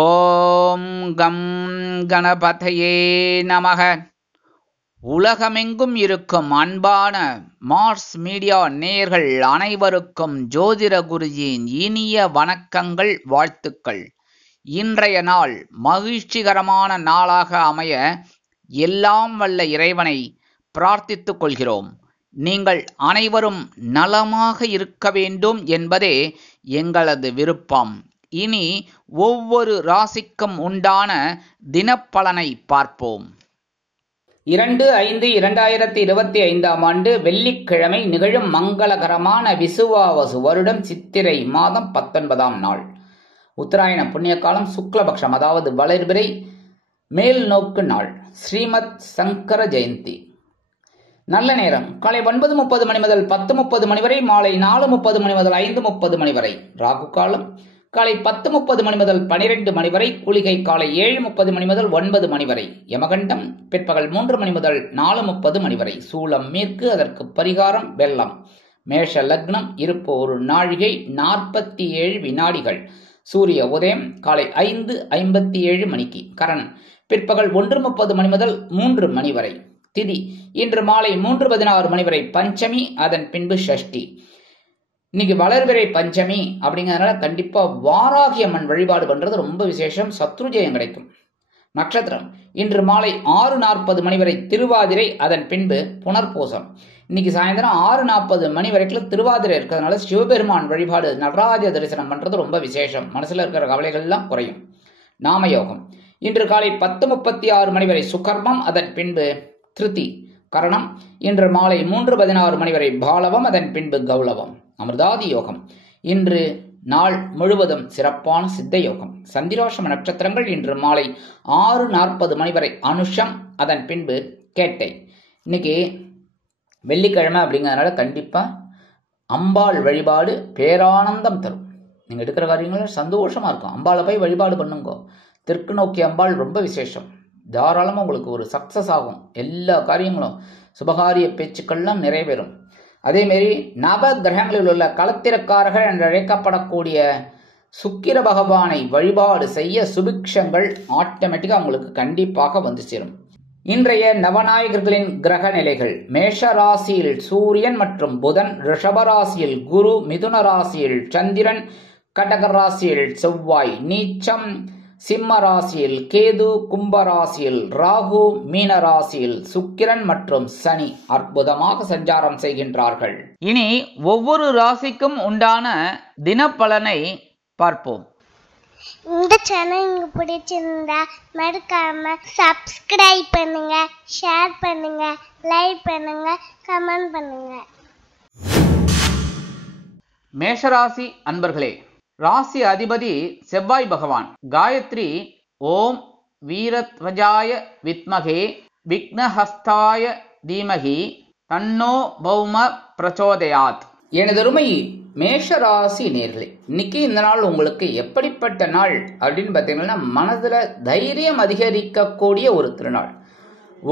ஓம் come கணபதையே நமக. உலகமெங்கும் இருக்கும் அன்பான மார்ஸ் மீடியா நேயர்கள் அனைவருக்கும் ஜோதிட குருஜியின் இனிய வணக்கங்கள், வாழ்த்துக்கள். இன்றைய நாள் மகிழ்ச்சிகரமான நாளாக அமைய எல்லாம் வல்ல இறைவனை பிரார்த்தித்துக் கொள்கிறோம். நீங்கள் அனைவரும் நலமாக இருக்க வேண்டும் என்பதே எங்களது விருப்பம். இனி ஒவ்வொரு ராசிக்கும் உண்டான தினப்பலனை பார்ப்போம். 2/5/2025 வெள்ளிக்கிழமை நிகழும் மங்களகரமான விசுவாவசு வருடம் சித்திரை மாதம் 19ஆம் நாள். உத்தராயண புண்ணிய காலம் சுக்லபக்ஷம், அதாவது வளர்பிறை மேல் நோக்கு நாள். ஸ்ரீமத் சங்கர ஜெயந்தி. நல்ல நேரம் காலை 9:30 மணி முதல் 10:30 மணி வரை, மாலை 4:30 மணி முதல் 5:30 மணி வரை. ராகு காலம் காலை 10:30 மணி முதல் 12 மணி வரை. குளிகை காலை 7:30 மணி முதல் 9 மணி வரை. யமகண்டம் பிற்பகல் 3 மணி முதல் 4:30 மணி வரை. சூலம் மேற்கு, அதற்கு பரிகாரம் வெள்ளம். மேஷ லக்னம். இருப்பு 1 நாழிகை 47 வினாடிகள். சூரிய உதயம் காலை 5:57 மணிக்கு. கரணன் பிற்பகல் 1:30 மணி முதல் 3 மணி வரை. திதி இன்று மாலை 3:16 மணி வரை பஞ்சமி, அதன் பின்பு ஷஷ்டி. இன்னைக்கு வளர்பிறை பஞ்சமி அப்படிங்கிறதுனால கண்டிப்பா வாராகி அம்மன் வழிபாடு பண்றது ரொம்ப விசேஷம். சத்ருஜயம் கிடைக்கும். நட்சத்திரம் இன்று மாலை 6:40 மணி வரை திருவாதிரை, அதன் பின்பு புனர்பூசம். இன்னைக்கு சாயந்தரம் 6:40 மணி வரைக்கும் திருவாதிரை இருக்கிறதுனால சிவபெருமான் வழிபாடு, நடராஜ தரிசனம் பண்றது ரொம்ப விசேஷம். மனசுல இருக்கிற கவலைகள் எல்லாம் குறையும். நாமயோகம் இன்று காலை 10:36 மணி வரை சுகர்மம், அதன் பின்பு திருதி. கரணம் இன்று மாலை 3:16 மணி வரை பாலவம், அதன் பின்பு கௌளவம். அமிர்தாதி யோகம் இன்று நாள் முழுவதும் சிறப்பான சித்த யோகம். சந்திராஷ்டம நட்சத்திரங்கள் இன்று மாலை 6:40 மணி வரை அனுஷம், அதன் பின்பு கேட்டை. இன்னைக்கு வெள்ளிக்கிழமை அப்படிங்கிறதுனால கண்டிப்பா அம்பாள் வழிபாடு பேரானந்தம் தரும். நீங்க எடுக்கிற காரியங்கள் சந்தோஷமா இருக்கும். அம்பாளை போய் வழிபாடு பண்ணுங்க. தெற்கு நோக்கி அம்பாள் ரொம்ப விசேஷம். தாராளமாக உங்களுக்கு ஒரு சக்சஸ் ஆகும். எல்லா காரியங்களும் சுபகாரிய பேச்சுக்கள்லாம் நிறைவேறும். அதேமாரி நவ கிரகங்களில் உள்ள களத்திரக்காரர்கள் என்று அழைக்கப்படக்கூடிய சுக்கிர பகவானை வழிபாடு செய்ய சுபிக்ஷங்கள் ஆட்டோமேட்டிக்காக உங்களுக்கு கண்டிப்பாக வந்து சேரும். இன்றைய நவநாயகர்களின் கிரக நிலைகள்: மேஷ ராசியில் சூரியன் மற்றும் புதன், ரிஷபராசியில் குரு, மிதுன ராசியில் சந்திரன், கடக ராசியில் செவ்வாய் நீச்சம், சிம்ம ராசியில் கேது, கும்பராசியில் ராகு, மீன ராசியில் சுக்கிரன் மற்றும் சனி அற்புதமாக சஞ்சாரம் செய்கின்றார்கள். இனி ஒவ்வொரு ராசிக்கும் உண்டான தினப்பலனை பார்ப்போம். இந்த சேனல் உங்களுக்கு பிடிச்சிருந்தா மறக்காம சப்ஸ்கிரைப் பண்ணுங்க, ஷேர் பண்ணுங்க, லைக் பண்ணுங்க, கமெண்ட் பண்ணுங்க. மேஷராசி அன்பர்களே, ராசி அதிபதி செவ்வாய் பகவான். காயத்ரி ஓம் வீரத்வஜாய வித்மகே விக்னஹஸ்தாய தீமகி தன்னோ பௌம பிரச்சோதயாத். எனதருமை மேஷராசி நேர்களே, இன்னைக்கு இந்த நாள் உங்களுக்கு எப்படிப்பட்ட நாள் அப்படின்னு பார்த்தீங்கன்னா, மனதில் தைரியம் அதிகரிக்கக்கூடிய ஒரு திருநாள்.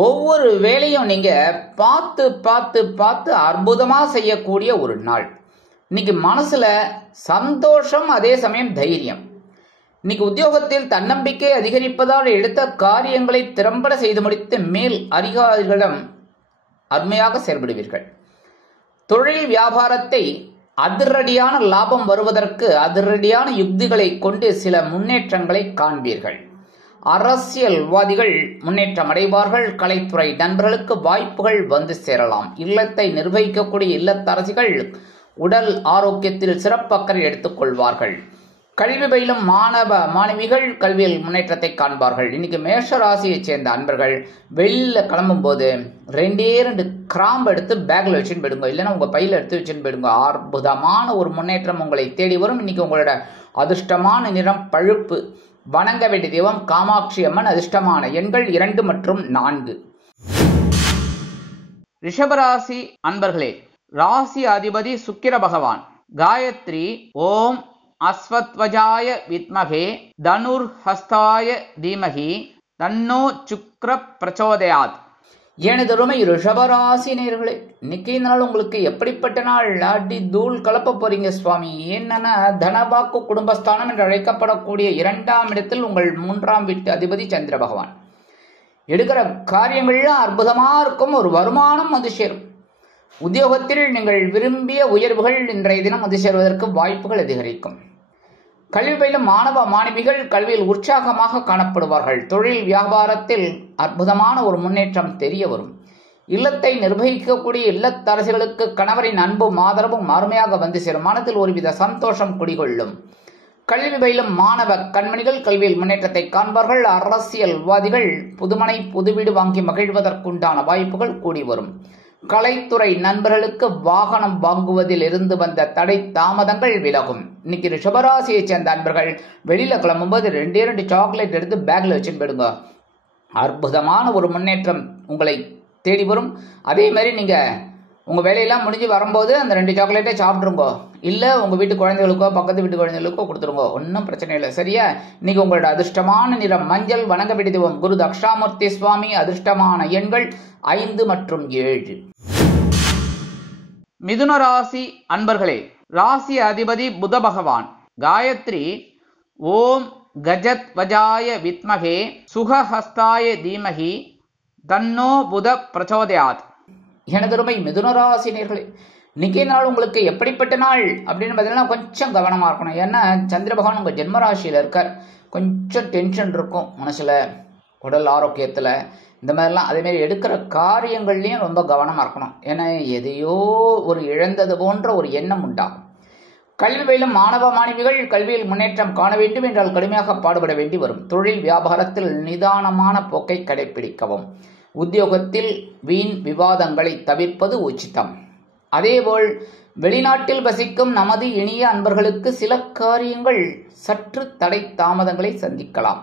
ஒவ்வொரு வேலையும் நீங்க பார்த்து பார்த்து பார்த்து அற்புதமா செய்யக்கூடிய ஒரு நாள். இன்னைக்கு மனசுல சந்தோஷம், அதே சமயம் தைரியம். இன்னைக்கு உத்தியோகத்தில் தன்னம்பிக்கை அதிகரிப்பதால் எடுத்த காரியங்களை திறம்பட செய்து முடித்து மேல் அதிகாரிகளிடம் அருமையாக செயல்படுவீர்கள். தொழில் வியாபாரத்தை அதிரடியான லாபம் வருவதற்கு அதிரடியான யுக்திகளை கொண்டு சில முன்னேற்றங்களை காண்பீர்கள். அரசியல்வாதிகள் முன்னேற்றம் அடைவார்கள். கலைத்துறை நண்பர்களுக்கு வாய்ப்புகள் வந்து சேரலாம். இல்லத்தை நிர்வகிக்கக்கூடிய இல்லத்தரசிகள் உடல் ஆரோக்கியத்தில் சிறப்பு அக்கறை எடுத்துக் கொள்வார்கள். கல்வி பயிலும் மாணவ மாணவிகள் கல்வியில் முன்னேற்றத்தை காண்பார்கள். இன்னைக்கு மேஷ ராசியைச் சேர்ந்த அன்பர்கள் வெளியில கிளம்பும் போது 2 கிராம்பு எடுத்து பேக்ல வச்சுன்னு போயிடுங்க, இல்லைன்னா உங்க பையில எடுத்து வச்சுன்னு போயிடுங்க. அற்புதமான ஒரு முன்னேற்றம் உங்களை தேடி வரும். இன்னைக்கு உங்களோட அதிர்ஷ்டமான நிறம் பழுப்பு. வணங்க வேண்டிய தெய்வம் காமாட்சி அம்மன். அதிர்ஷ்டமான எண்கள் 2 மற்றும் 4. ரிஷபராசி அன்பர்களே, ராசி அதிபதி சுக்கிர பகவான். காயத்ரி ஓம் அஸ்வத்வஜாய வித்மகே தனுர் ஹஸ்தாய தீமகி தன்னோ சுக்ர பிரச்சோதயாத். எனதொருமை ரிஷபராசி நேயர்களே, இன்னைக்கு நாள் உங்களுக்கு எப்படிப்பட்ட நாள்? அடி தூள் கலப்ப போறீங்க சுவாமி. என்னன்னா, தனவாக்கு குடும்பஸ்தானம் என்று அழைக்கப்படக்கூடிய 2ஆம் இடத்தில் உங்கள் 3ஆம் வீட்டு அதிபதி சந்திர பகவான். எடுக்கிற காரியங்கள்லாம் அற்புதமா இருக்கும். ஒரு வருமானம் வந்து சேரும். உத்தியோகத்தில் நீங்கள் விரும்பிய உயர்வுகள் இன்றைய தினம் வந்து சேர்வதற்கு வாய்ப்புகள் அதிகரிக்கும். கல்வி பயிலும் மாணவ மாணவிகள் கல்வியில் உற்சாகமாக காணப்படுவார்கள். தொழில் வியாபாரத்தில் அற்புதமான ஒரு முன்னேற்றம் தெரிய வரும். இல்லத்தை நிர்வகிக்கக்கூடிய இல்லத்தரசிகளுக்கு கணவரின் அன்பும் ஆதரவும் அருமையாக வந்து சேரும். மனதில் ஒருவித சந்தோஷம் குடிகொள்ளும். கல்வி பயிலும் மாணவ கண்மணிகள் கல்வியில் முன்னேற்றத்தை காண்பார்கள். அரசியல்வாதிகள் புதுமனை புதுவீடு வாங்கி மகிழ்வதற்குண்டான வாய்ப்புகள் கூடி வரும். கலைத்துறை நண்பர்களுக்கு வாகனம் வாங்குவதில் இருந்து வந்த தடை தாமதங்கள் விலகும். இன்னைக்கு ரிஷபராசியை சேர்ந்த நண்பர்கள் வெளியில கிளம்பும்போது 2 சாக்லேட் எடுத்து பேக்ல வச்சுன்னு போயிடுங்க. அற்புதமான ஒரு முன்னேற்றம் உங்களை தேடி வரும். அதே மாதிரி நீங்க உங்க வேலையெல்லாம் முடிஞ்சு வரும்போது அந்த 2 சாக்லேட்டை சாப்பிட்ருங்க. இல்ல உங்க வீட்டு குழந்தைகளுக்கோ பக்கத்து வீட்டு குழந்தைகளுக்கோ கொடுத்துருங்க. ஒன்றும் பிரச்சனை இல்லை. சரியா? இன்னைக்கு உங்களோட அதிர்ஷ்டமான நிறம் மஞ்சள். வணங்க வேண்டியது குரு தக்ஷாமூர்த்தி சுவாமி. அதிர்ஷ்டமான எண்கள் 5 மற்றும் 7. மிதுன ராசி அன்பர்களே, ராசி அதிபதி புத பகவான். காயத்ரி ஓம் கஜத் வஜாய வித்மகே சுகஹஸ்தாய தீமகி தன்னோ புத பிரச்சோதயாத். எனதருமை மிதுன ராசினியர்களே, இன்னைக்கே நாள் உங்களுக்கு எப்படிப்பட்ட நாள் அப்படின்னு பார்த்தீங்கன்னா கொஞ்சம் கவனமா இருக்கணும். ஏன்னா சந்திர பகவான் உங்க ஜென்மராசியில இருக்கார். கொஞ்சம் டென்ஷன் இருக்கும் மனசுல, உடல் ஆரோக்கியத்துல, இந்த மாதிரிலாம். அதேமாரி எடுக்கிற காரியங்கள்லையும் ரொம்ப கவனமாக இருக்கணும். ஏன்னா எதையோ ஒரு இழந்தது போன்ற ஒரு எண்ணம் உண்டாகும். கல்வி பயிலும் மாணவ மாணவிகள் கல்வியில் முன்னேற்றம் காண வேண்டும் என்றால் கடுமையாக பாடுபட வேண்டி வரும். தொழில் வியாபாரத்தில் நிதானமான போக்கை கடைபிடிக்கவும். உத்தியோகத்தில் வீண் விவாதங்களை தவிர்ப்பது உச்சிதம். அதேபோல் வெளிநாட்டில் வசிக்கும் நமது இனிய அன்பர்களுக்கு சில காரியங்கள் சற்று தடை தாமதங்களை சந்திக்கலாம்.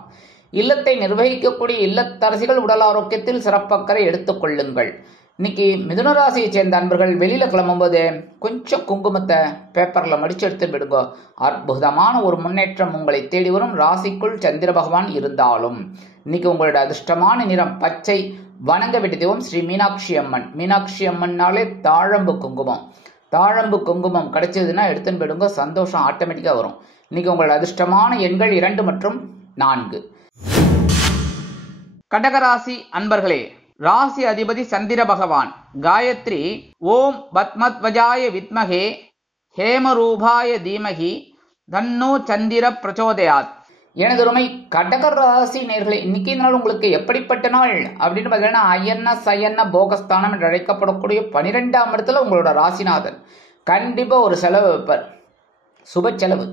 இல்லத்தை நிர்வகிக்கக்கூடிய இல்லத்தரசிகள் உடல் ஆரோக்கியத்தில் சிறப்பக்கறை எடுத்துக் கொள்ளுங்கள். இன்னைக்கு மிதுன ராசியை சேர்ந்த அன்பர்கள் வெளியில கிளம்பும்போது கொஞ்சம் குங்குமத்தை பேப்பர்ல மடிச்சு எடுத்து விடுங்க. அற்புதமான ஒரு முன்னேற்றம் உங்களை தேடி வரும். ராசிக்குள் சந்திர பகவான் இருந்தாலும் இன்னைக்கு உங்களோட அதிர்ஷ்டமான நிறம் பச்சை. வணங்க வேண்டிய தெய்வம் ஸ்ரீ மீனாட்சி அம்மன். மீனாட்சி அம்மன்னாலே தாழம்பு குங்குமம். தாழம்பு குங்குமம் கிடைச்சதுன்னா எடுத்துன்னு போயிடுங்க. சந்தோஷம் ஆட்டோமேட்டிக்கா வரும். இன்னைக்கு உங்களோட அதிர்ஷ்டமான எண்கள் 2 மற்றும் 4. கடகராசி அன்பர்களே, ராசி அதிபதி சந்திர பகவான். காயத்ரி ஓம் பத்மத்வஜாய வித்மகே ஹேமரூபாய தீமகி தன்னோ சந்திர பிரச்சோதயாத். எனதொருமை கடகராசி நேயர்களே, இன்னைக்கு நாள் உங்களுக்கு எப்படிப்பட்ட நாள் அப்படின்னு பார்த்தீங்கன்னா அயன்ன சயன்ன போகஸ்தானம் என்று அழைக்கப்படக்கூடிய 12ஆம் இடத்துல உங்களோட ராசிநாதன் கண்டிப்பா ஒரு செலவு வைப்பார். சுப செலவு.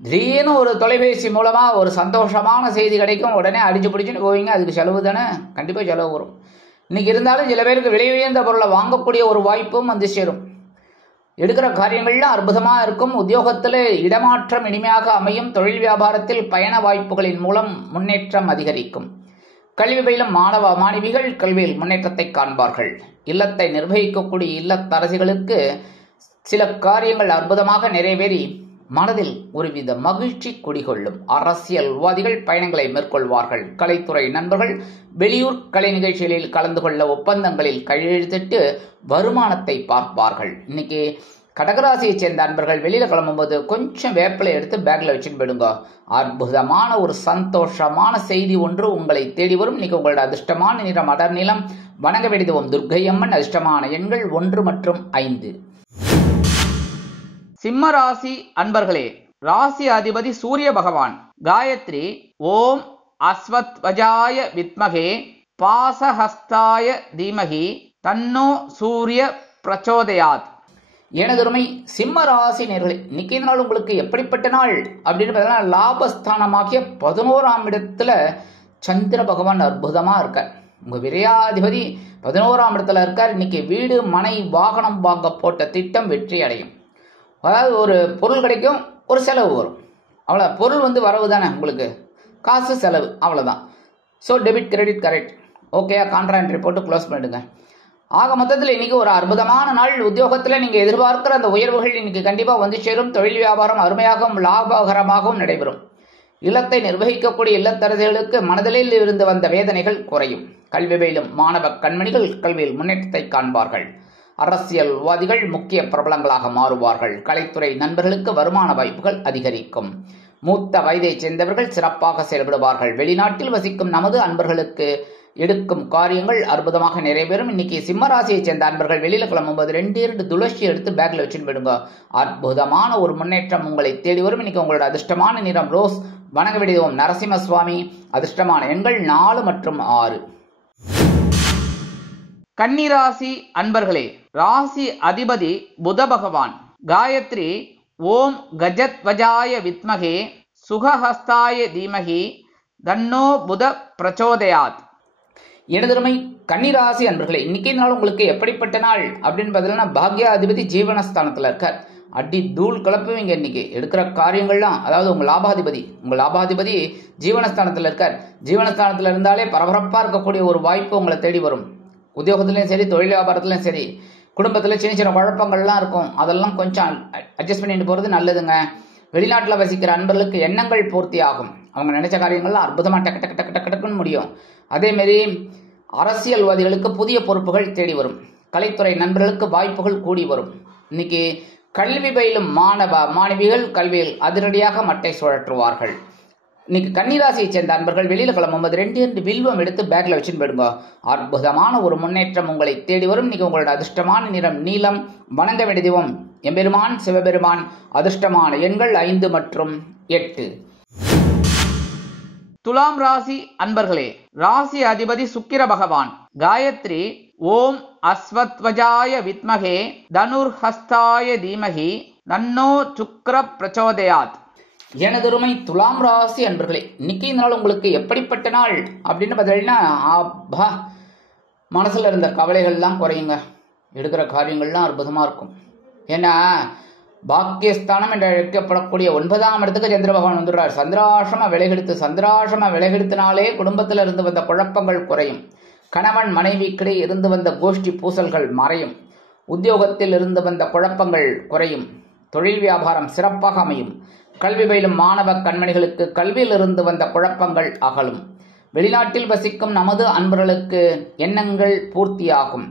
திடீர்னு ஒரு தொலைபேசி மூலமா ஒரு சந்தோஷமான செய்தி கிடைக்கும். உடனே அடிச்சு பிடிச்சுன்னு போவீங்க. அதுக்கு செலவு தானே, கண்டிப்பா செலவு வரும். இன்னைக்கு இருந்தாலும் சில பேருக்கு விலை உயர்ந்த பொருளை வாங்கக்கூடிய ஒரு வாய்ப்பும் வந்து சேரும். எடுக்கிற காரியங்கள்லாம் அற்புதமா இருக்கும். உத்தியோகத்தில் இடமாற்றம் இனிமையாக அமையும். தொழில் வியாபாரத்தில் பயண வாய்ப்புகளின் மூலம் முன்னேற்றம் அதிகரிக்கும். கல்வி பயிலும் மாணவ மாணவிகள் கல்வியில் முன்னேற்றத்தை காண்பார்கள். இல்லத்தை நிர்வகிக்கக்கூடிய இல்லத்தரசிகளுக்கு சில காரியங்கள் அற்புதமாக நிறைவேறி மனதில் ஒருவித மகிழ்ச்சி குடிகொள்ளும். அரசியல்வாதிகள் பயணங்களை மேற்கொள்வார்கள். கலைத்துறை நண்பர்கள் வெளியூர் கலை நிகழ்ச்சிகளில் கலந்து கொள்ள ஒப்பந்தங்களில் கையெழுத்திட்டு வருமானத்தை பார்ப்பார்கள். இன்னைக்கு கடகராசியை சேர்ந்த அன்பர்கள் வெளியில கிளம்பும்போது கொஞ்சம் வேப்பிலை எடுத்து பேக்ல வச்சுட்டு போயிடுங்க. அற்புதமான ஒரு சந்தோஷமான செய்தி ஒன்று உங்களை தேடி வரும். இன்னைக்கு உங்களோட அதிர்ஷ்டமான நிறம் அடர் நிலம். வணங்க வேண்டியது துர்க்கை அம்மன். அதிர்ஷ்டமான எண்கள் 1 மற்றும் 5. சிம்ம ராசி அன்பர்களே, ராசி அதிபதி சூரிய பகவான். காயத்ரி ஓம் அஸ்வத்வஜாய வித்மகே பாசஹஸ்தாய தீமகி தன்னோ சூரிய பிரச்சோதயாத். எனதொருமை சிம்ம ராசி நேயர்களே, இன்னைக்கு நாள் உங்களுக்கு எப்படிப்பட்ட நாள் அப்படின்னு பார்த்தீங்கன்னா லாபஸ்தானமாகிய 11ஆம் இடத்துல சந்திர பகவான் அற்புதமா இருக்கார். உங்க விரையாதிபதி 11ஆம் இடத்துல இருக்கார். இன்னைக்கு வீடு மனை வாகனம் வாங்க போட்ட திட்டம் வெற்றி அடையும். அதாவது ஒரு பொருள் கிடைக்கும், ஒரு செலவு வரும். அவ்வளோ பொருள் வந்து வரவு தானே உங்களுக்கு, காசு செலவு அவ்வளோதான். So debit credit correct. ஓகேயா? கான்ட்ராக்ட் ரிப்போர்ட்டு க்ளோஸ் பண்ணிடுங்க. ஆக மொத்தத்தில் இன்னைக்கு ஒரு அற்புதமான நாள். உத்தியோகத்தில் நீங்கள் எதிர்பார்க்கிற அந்த உயர்வுகள் இன்னைக்கு கண்டிப்பாக வந்து சேரும். தொழில் வியாபாரம் அருமையாகவும் லாபகரமாகவும் நடைபெறும். இல்லத்தை நிர்வகிக்கக்கூடிய இல்லத்தரசிகளுக்கு மனதில் இருந்து வந்த வேதனைகள் குறையும். கல்வி பயிலும் மாணவ கண்மணிகள் கல்வியில் முன்னேற்றத்தை காண்பார்கள். அரசியல்வாதிகள் முக்கிய பிரபலங்களாக மாறுவார்கள். கலைத்துறை நண்பர்களுக்கு வருமான வாய்ப்புகள் அதிகரிக்கும். மூத்த வயதைச் சேர்ந்தவர்கள் சிறப்பாக செயல்படுவார்கள். வெளிநாட்டில் வசிக்கும் நமது அன்பர்களுக்கு எடுக்கும் காரியங்கள் அற்புதமாக நிறைவேறும். இன்னைக்கு சிம்ம ராசியைச் சேர்ந்த அன்பர்கள் வெளியில கிளம்பும்போது 2 துளசி எடுத்து பேக்ல வச்சுன்னு போயிடுங்க. அற்புதமான ஒரு முன்னேற்றம் உங்களை தேடி வரும். இன்னைக்கு உங்களோட அதிர்ஷ்டமான நிறம் ரோஸ். வணங்க வேண்டியது நரசிம்ம சுவாமி. அதிர்ஷ்டமான எண்கள் 4 மற்றும் 6. கன்னிராசி அன்பர்களே, ராசி அதிபதி புத பகவான். காயத்ரி ஓம் கஜத்வஜாய வித்மகே சுகஹஸ்தாய தீமகி தன்னோ புத பிரச்சோதயாத். எனதருமை கன்னிராசி அன்பர்களே, இன்னைக்கு நாள் உங்களுக்கு எப்படிப்பட்ட நாள் அப்படின்னு பார்த்தீங்கன்னா, பாக்யாதிபதி ஜீவனஸ்தானத்தில் இருக்கார். அடி தூள் கலப்புவீங்க. இன்னைக்கு எடுக்கிற காரியங்கள்லாம், அதாவது உங்கள் லாபாதிபதி ஜீவனஸ்தானத்தில் இருக்கார். ஜீவனஸ்தானத்தில் இருந்தாலே பரபரப்பாக இருக்கக்கூடிய ஒரு வாய்ப்பு உங்களை தேடி வரும். உத்தியோகத்திலையும் சரி, தொழில் வியாபாரத்திலையும் சரி, குடும்பத்தில் சின்ன சின்ன குழப்பங்கள்லாம் இருக்கும். அதெல்லாம் கொஞ்சம் அட்ஜஸ்ட் பண்ணிட்டு போகிறது நல்லதுங்க. வெளிநாட்டில் வசிக்கிற அன்பர்களுக்கு எண்ணங்கள் பூர்த்தி ஆகும். அவங்க நினைச்ச காரியங்கள்லாம் அற்புதமாக டக்கு டக்கு டக்கு டக்குன்னு முடியும். அதேமாரி அரசியல்வாதிகளுக்கு புதிய பொறுப்புகள் தேடி வரும். கலைத்துறை நண்பர்களுக்கு வாய்ப்புகள் கூடி வரும். இன்னைக்கு கல்வி பயிலும் மாணவிகள் கல்வியில் அதிரடியாக மட்டை சுழற்றுவார்கள். இன்னைக்கு கன்னிராசியை சேர்ந்த அன்பர்கள் வெளியில கிளம்பும்போது 2 வில்வம் எடுத்து பேக்ல வச்சுன்னு போயிடுங்க. அற்புதமான ஒரு முன்னேற்றம் உங்களை தேடி வரும். இன்னைக்கு உங்களோட அதிர்ஷ்டமான நிறம் நீலம். வணங்க வேண்டிய தெய்வம் எம்பெருமான் சிவபெருமான். அதிர்ஷ்டமான எண்கள் 5 மற்றும் 8. துலாம் ராசி அன்பர்களே, ராசி அதிபதி சுக்கிர பகவான். காயத்ரி ஓம் அஸ்வத்வஜாய வித்மகே தனுர்ஹஸ்தாய தீமகி தன்னோ சுக்கிர பிரச்சோதயாத். எனதருமை துலாம் ராசி அன்பர்களே, இன்னைக்கு நாள் உங்களுக்கு எப்படிப்பட்ட நாள் அப்படின்னு பார்த்தீங்கன்னா, மனசுல இருந்த கவலைகள்லாம் குறையுங்க. எடுக்கிற காரியங்கள்லாம் அற்புதமா இருக்கும். ஏன்னா பாக்கியஸ்தானம் என்று அழைக்கப்படக்கூடிய 9ஆம் இடத்துக்கு சந்திர பகவான் வந்துடுறார். சந்திராசிரம விலகெடுத்தினாலே குடும்பத்தில் இருந்து வந்த குழப்பங்கள் குறையும். கணவன் மனைவிக்கிடையே இருந்து வந்த கோஷ்டி பூசல்கள் மறையும். உத்தியோகத்தில் இருந்து வந்த குழப்பங்கள் குறையும். தொழில் வியாபாரம் சிறப்பாக அமையும். கல்வி பயிலும் மாணவ கண்மணிகளுக்கு கல்வியில் இருந்து வந்த குழப்பங்கள் அகலும். வெளிநாட்டில் வசிக்கும் நமது அன்பர்களுக்கு எண்ணங்கள் பூர்த்தியாகும்.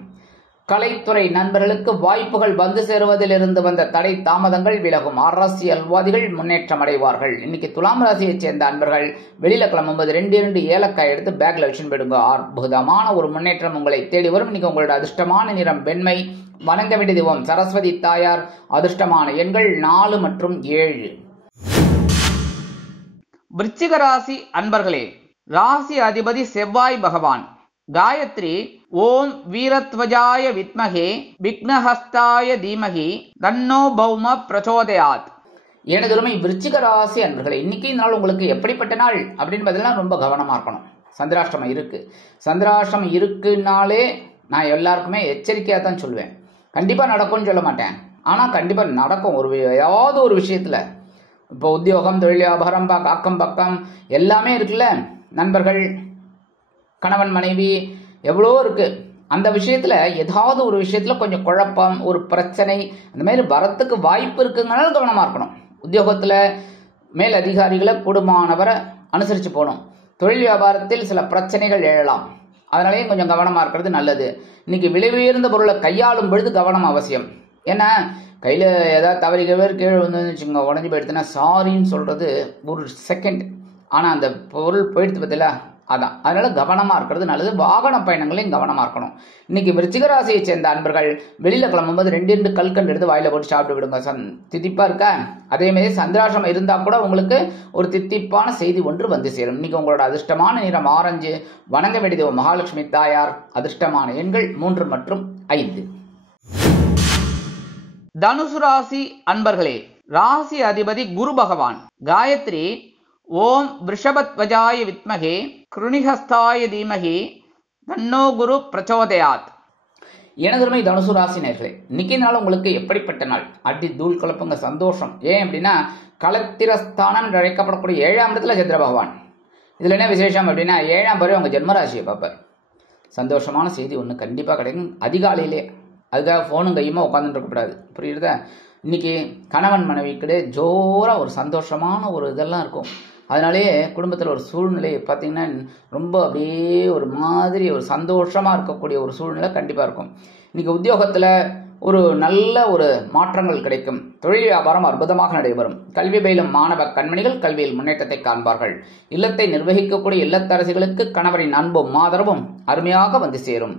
கலைத்துறை நண்பர்களுக்கு வாய்ப்புகள் வந்து சேருவதில் இருந்து வந்த தடை தாமதங்கள் விலகும். அரசியல்வாதிகள் முன்னேற்றம் அடைவார்கள். இன்னைக்கு துலாம் ராசியைச் சேர்ந்த அன்பர்கள் வெளியில கிளம்பும்போது 2 ஏலக்காய் எடுத்து பேக்ல வச்சுன்னு போயிடுங்க. அற்புதமான ஒரு முன்னேற்றம் உங்களை தேடி வரும். இன்னைக்கு உங்களோட அதிர்ஷ்டமான நிறம் வெண்மை. வணங்க வேண்டிய தெய்வம் சரஸ்வதி தாயார். அதிர்ஷ்டமான எண்கள் 4 மற்றும் 7. விருச்சிக ராசி அன்பர்களே, ராசி அதிபதி செவ்வாய் பகவான். காயத்ரி ஓம் வீரத்வஜாய வித்மகே விக்னஹஸ்தாய தீமகி தன்னோ பௌம பிரச்சோதயாத். எனதருமை விருச்சிக ராசி அன்பர்களே, இன்னைக்கு நாள் உங்களுக்கு எப்படிப்பட்ட நாள் அப்படின்னு பார்த்தீங்கன்னா, ரொம்ப கவனமா இருக்கணும். சந்திராஷ்டமம் இருக்கு. சந்திராஷ்டமம் இருக்குனாலே நான் எல்லாருக்குமே எச்சரிக்கையாக தான் சொல்லுவேன். கண்டிப்பா நடக்கும்னு சொல்ல மாட்டேன், ஆனா கண்டிப்பா நடக்கும். ஏதாவது ஒரு விஷயத்துல, இப்போ உத்தியோகம், தொழில் வியாபாரம், அக்கம் பக்கம் எல்லாமே இருக்குல்ல, நண்பர்கள், கணவன் மனைவி எவ்வளோ இருக்கு. அந்த விஷயத்துல ஏதாவது ஒரு விஷயத்துல கொஞ்சம் குழப்பம், ஒரு பிரச்சனை அந்த மாதிரி வரத்துக்கு வாய்ப்பு இருக்குங்கனால கவனமா இருக்கணும். உத்தியோகத்துல மேல் அதிகாரிகளை கூடுமானவரை அனுசரிச்சு போகணும். தொழில் வியாபாரத்தில் சில பிரச்சனைகள் எழலாம், அதனாலேயும் கொஞ்சம் கவனமா இருக்கிறது நல்லது. இன்னைக்கு விலை உயர்ந்த பொருளை கையாளும் பொழுது கவனம் அவசியம். ஏன்னா கையில ஏதாவது தவறிகள் கீழே வந்து வச்சுக்கோங்க, உடஞ்சி போயிடுதுன்னா சாரின்னு சொல்றது ஒரு செகண்ட், ஆனா அந்த பொருள் போயிடுத்து பார்த்தீங்களா, அதான். அதனால கவனமா இருக்கிறது நல்லது. வாகன பயணங்களையும் கவனமா இருக்கணும். இன்னைக்கு விருச்சிக ராசியை சேர்ந்த அன்பர்கள் வெளியில கிளம்பும்போது 2 கல்கண்டு எடுத்து வாயில போட்டு சாப்பிட்டு விடுங்க. தித்திப்பா இருக்கா? அதே மாதிரி சந்திராசிரமம் இருந்தா கூட உங்களுக்கு ஒரு தித்திப்பான செய்தி ஒன்று வந்து சேரும். இன்னைக்கு உங்களோட அதிர்ஷ்டமான நிறம் ஆரஞ்சு. வணங்க வேண்டியது மகாலட்சுமி தாயார். அதிர்ஷ்டமான எண்கள் 3 மற்றும் 5. தனுசு ராசி அன்பர்களே, ராசி அதிபதி குரு பகவான். காயத்ரி ஓம் விருஷபத்வஜாய வித்மகே கிருணிஹஸ்தாய தீமகி தன்னோ குரு பிரச்சோதயாத். எனதுமை தனுசு ராசி நேர்களே, இன்னைக்கு நாள் உங்களுக்கு எப்படிப்பட்ட நாள்? அடி தூள் கலப்புங்க, சந்தோஷம். ஏன் அப்படின்னா, களத்திரஸ்தானம் என்று அழைக்கப்படக்கூடிய 7ஆம் இடத்துல சந்திர பகவான். இதுல என்ன விசேஷம் அப்படின்னா, 7ஆம் பறவை உங்க ஜென்மராசியை பார்ப்பார். சந்தோஷமான செய்தி ஒன்று கண்டிப்பா கிடைக்கும் அதிகாலையிலே. அதுக்காக போனும் கையுமா உட்காந்துட்டு இருக்கக்கூடாது, புரியுறதா? இன்னைக்கு கணவன் மனைவிக்கிட்டே ஜோரா ஒரு சந்தோஷமான ஒரு இதெல்லாம் இருக்கும். அதனாலேயே குடும்பத்தில் ஒரு சூழ்நிலை பார்த்தீங்கன்னா ரொம்ப அப்படியே ஒரு மாதிரி ஒரு சந்தோஷமாக இருக்கக்கூடிய ஒரு சூழ்நிலை கண்டிப்பாக இருக்கும். இன்னைக்கு உத்தியோகத்தில் ஒரு நல்ல ஒரு மாற்றங்கள் கிடைக்கும். தொழில் வியாபாரம் அற்புதமாக நடைபெறும். கல்வி பயிலும் மாணவ கண்மணிகள் கல்வியில் முன்னேற்றத்தை காண்பார்கள். இல்லத்தை நிர்வகிக்கக்கூடிய இல்லத்தரசிகளுக்கு கணவரின் அன்பும் ஆதரவும் அருமையாக வந்து சேரும்.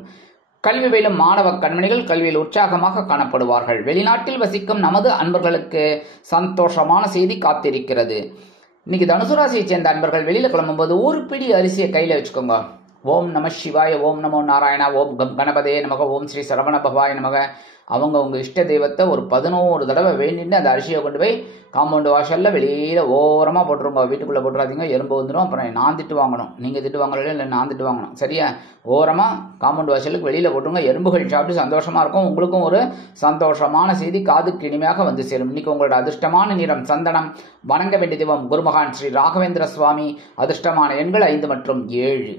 கல்வி பயிலும் மாணவ கண்மணிகள் கல்வியில் உற்சாகமாக காணப்படுவார்கள். வெளிநாட்டில் வசிக்கும் நமது அன்பர்களுக்கு சந்தோஷமான செய்தி காத்திருக்கிறது. இன்னைக்கு தனுசு ராசியை சேர்ந்த அன்பர்கள் வெளியில கிளம்பும்போது ஒரு பிடி அரிசியை கையில வச்சுக்கோங்க. ஓம் நம சிவாய, ஓம் நமோ நாராயணா, ஓம் கணபதே நமக, ஓம் ஸ்ரீ சரவண பவாய நமக. அவங்க உங்க இஷ்ட தெய்வத்தை ஒரு 11 தடவை வேண்டிட்டு அந்த அரிசியை கொண்டு போய் காம்பவுண்ட் வாசல்ல வெளியில ஓரமா போட்டுருங்க. வீட்டுக்குள்ள போட்டுறாதீங்க, எறும்பு வந்துடும். அப்புறம் நான் திட்டு வாங்கணும். நீங்க திட்டு வாங்கல, இல்லை நான் திட்டு வாங்கணும். சரியா? ஓரமா காம்பவுண்ட் வாசலுக்கு வெளியில போட்டுருங்க. எறும்புகள் சாப்பிட்டு சந்தோஷமா இருக்கும். உங்களுக்கும் ஒரு சந்தோஷமான செய்தி காதுக்கு இனிமையாக வந்து சேரும். இன்னைக்கு உங்களோட அதிர்ஷ்டமான நிறம் சந்தனம். வணங்க வேண்டிய தெய்வம் குருமகான் ஸ்ரீ ராகவேந்திர சுவாமி. அதிர்ஷ்டமான எண்கள் 5 மற்றும் 7.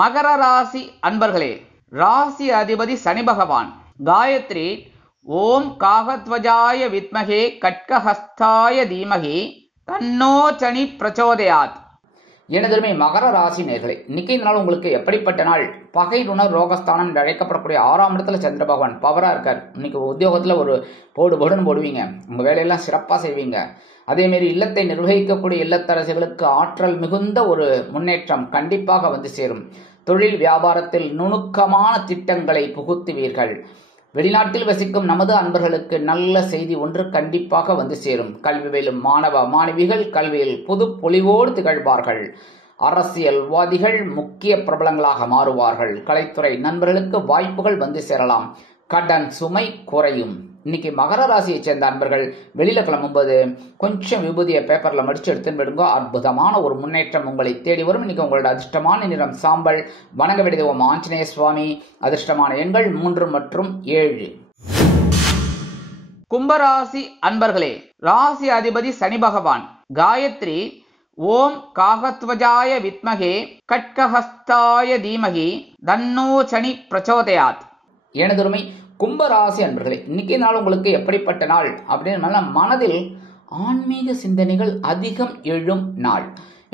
மகர ராசி அன்பர்களே, ராசி அதிபதி சனி பகவான். காயத்ரி ஓம் காகத்வஜாய வித்மகே கட்கஹஸ்தாய தீமகி தன்னோ சனி பிரச்சோதயாத். எனதருமை மகர ராசி நேயர்களே, இன்னைக்கு இந்த நாள் உங்களுக்கு எப்படிப்பட்ட நாள்? பகை ருணர் ரோகஸ்தானம் என்று அழைக்கப்படக்கூடிய 6ஆம் இடத்துல சந்திர பகவான் பவரா இருக்கார். இன்னைக்கு உத்தியோகத்துல ஒரு போடுன்னு போடுவீங்க. உங்க வேலையெல்லாம் சிறப்பா செய்வீங்க. அதேமாரி இல்லத்தை நிர்வகிக்கக்கூடிய இல்லத்தரசிகளுக்கு ஆற்றல் மிகுந்த ஒரு முன்னேற்றம் கண்டிப்பாக வந்து சேரும். தொழில் வியாபாரத்தில் நுணுக்கமான திட்டங்களை புகுத்துவீர்கள். வெளிநாட்டில் வசிக்கும் நமது அன்பர்களுக்கு நல்ல செய்தி ஒன்று கண்டிப்பாக வந்து சேரும். கல்வி பயிலும் மாணவ மாணவிகள் கல்வியில் புது பொலிவோடு திகழ்வார்கள். அரசியல்வாதிகள் முக்கிய பிரபலங்களாக மாறுவார்கள். கலைத்துறை நண்பர்களுக்கு வாய்ப்புகள் வந்து சேரலாம். கடன் சுமை குறையும். இன்னைக்கு மகர ராசியை சேர்ந்த அன்பர்கள் வெளியில கிளம்பும்போது கொஞ்சம் விபூதிய பேப்பர்ல மடிச்சு எடுத்துன்னு போயிடுங்க. அற்புதமான ஒரு முன்னேற்றம் உங்களை தேடி வரும். இன்னைக்கு உங்களோட அதிர்ஷ்டமான நிறம் சாம்பல். வணங்க வேண்டிய தெய்வம் ஆஞ்சநேய சுவாமி. அதிர்ஷ்டமான எண்கள் 3 மற்றும் 7. கும்பராசி அன்பர்களே, ராசி அதிபதி சனி பகவான். காயத்ரி ஓம் காகத்வஜாய வித்மகே கட்கஹஸ்தாய தீமகி தன்னோ சனி பிரச்சோதயாத். எனதுரிமை கும்பராசி அன்பர்களே, இன்னைக்கு நாள் உங்களுக்கு எப்படிப்பட்ட நாள் அப்படின்னு மனதில் ஆன்மீக சிந்தனைகள் அதிகம் எழும் நாள்.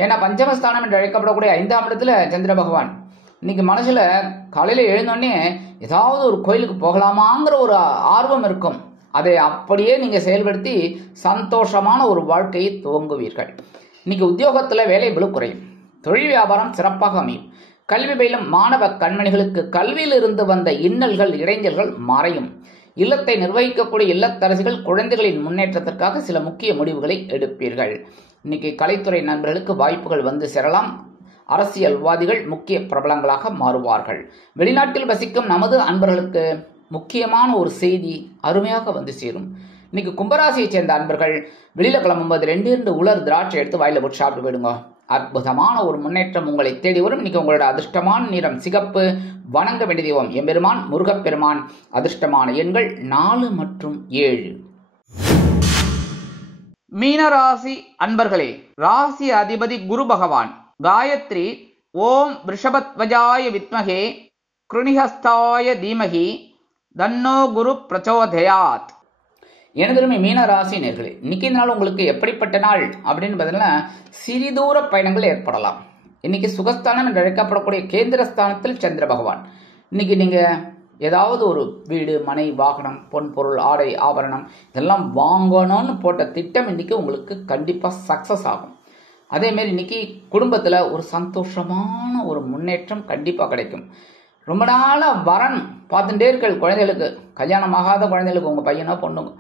ஏன்னா பஞ்சமஸ்தானம் என்று அழைக்கப்படக்கூடிய 5ஆம் இடத்துல சந்திர பகவான். இன்னைக்கு மனசுல காலையில எழுந்தோடனே ஏதாவது ஒரு கோயிலுக்கு போகலாமாங்கிற ஒரு ஆர்வம் இருக்கும். அதை அப்படியே நீங்க செயல்படுத்தி சந்தோஷமான ஒரு வாழ்க்கையை துவங்குவீர்கள். இன்னைக்கு உத்தியோகத்துல வேலை பளு குறையும். தொழில் வியாபாரம் சிறப்பாக அமையும். கல்வி பயிலும் மாணவ கண்மணிகளுக்கு கல்வியில் இருந்து வந்த இன்னல்கள் இடைஞ்சல்கள் மறையும். இல்லத்தை நிர்வகிக்கக்கூடிய இல்லத்தரசிகள் குழந்தைகளின் முன்னேற்றத்திற்காக சில முக்கிய முடிவுகளை எடுப்பீர்கள். இன்னைக்கு கலைத்துறை நண்பர்களுக்கு வாய்ப்புகள் வந்து சேரலாம். அரசியல்வாதிகள் முக்கிய பிரபலங்களாக மாறுவார்கள். வெளிநாட்டில் வசிக்கும் நமது அன்பர்களுக்கு முக்கியமான ஒரு செய்தி அருமையாக வந்து சேரும். இன்னைக்கு கும்பராசியை சேர்ந்த அன்பர்கள் வெளியில கிளம்பும்போது 2 உலர் திராட்சை எடுத்து வாயில போட்டு சாப்பிட்டு போயிடுங்க. அற்புதமான ஒரு முன்னேற்றம் உங்களை தேடி வரும். இன்னைக்கு உங்களோட அதிர்ஷ்டமான நிறம் சிகப்பு. வணங்க வேண்டிய தெய்வம் எம்பெருமான் முருகப்பெருமான். அதிர்ஷ்டமான எண்கள் 4 மற்றும் 7. மீனராசி அன்பர்களே, ராசி அதிபதி குரு பகவான். காயத்ரி ஓம் ரிஷபத்வஜாய வித்மகே கிருணிஹஸ்தாய தீமகி தன்னோ குரு பிரச்சோதயாத். எனதுமே மீன ராசி நேர்களே, இன்னைக்கு இந்த நாள் உங்களுக்கு எப்படிப்பட்ட நாள் அப்படின்னு பார்த்தீங்கன்னா சிறிதூர பயணங்கள் ஏற்படலாம். இன்னைக்கு சுகஸ்தானம் என்று அழைக்கப்படக்கூடிய கேந்திரஸ்தானத்தில் சந்திர பகவான். இன்னைக்கு நீங்க ஏதாவது ஒரு வீடு மனை வாகனம் பொன் பொருள் ஆடை ஆபரணம் இதெல்லாம் வாங்கணும்னு போட்ட திட்டம் இன்னைக்கு உங்களுக்கு கண்டிப்பா சக்சஸ் ஆகும். அதே மாதிரி இன்னைக்கு குடும்பத்துல ஒரு சந்தோஷமான ஒரு முன்னேற்றம் கண்டிப்பா கிடைக்கும். ரொம்ப நாளா வரன் பார்த்துட்டே இருக்க குழந்தைகளுக்கு, கல்யாணம் ஆகாத குழந்தைகளுக்கு உங்க பையனோ பொண்ணுங்க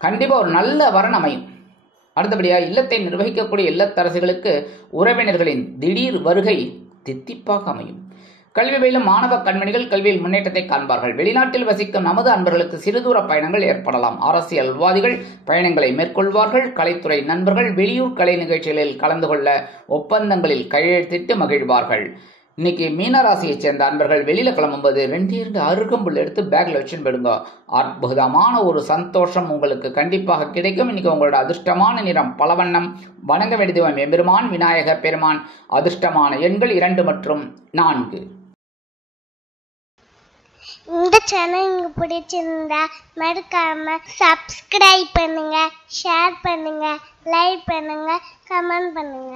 கண்டிப்பா ஒரு நல்ல வரன் அமையும். அடுத்தபடியா இல்லத்தை நிர்வகிக்கக்கூடிய இல்லத்தரசிகளுக்கு உறவினர்களின் திடீர் வருகை தித்திப்பாக அமையும். கல்வி பயிலும் மாணவ கண்மணிகள் கல்வியில் முன்னேற்றத்தை காண்பார்கள். வெளிநாட்டில் வசிக்கும் நமது அன்பர்களுக்கு சிறுதூர பயணங்கள் ஏற்படலாம். அரசியல்வாதிகள் பயணங்களை மேற்கொள்வார்கள். கலைத்துறை நண்பர்கள் வெளியூர் கலை நிகழ்ச்சிகளில் கலந்து கொள்ள ஒப்பந்தங்களில் கையெழுத்திட்டு மகிழ்வார்கள். இன்னைக்கு மீனராசியை சேர்ந்த அன்பர்கள் வெளியில கிளம்பும்போது 2 அருகம்புல் எடுத்து பேக்ல வச்சுன்னு போயிடுங்க. அற்புதமான ஒரு சந்தோஷம் உங்களுக்கு கண்டிப்பாக கிடைக்கும். இன்னைக்கு உங்களோட அதிர்ஷ்டமான நிறம் பலவண்ணம். வணங்க வேண்டிய தெய்வம் எம்பெருமான் விநாயக பெருமான். அதிர்ஷ்டமான எண்கள் 2 மற்றும் 4. இந்த சேனல் உங்களுக்கு பிடிச்சிருந்தா மறக்காம சப்ஸ்கிரைப் பண்ணுங்க, ஷேர் பண்ணுங்க, லைக் பண்ணுங்க, கமெண்ட் பண்ணுங்க.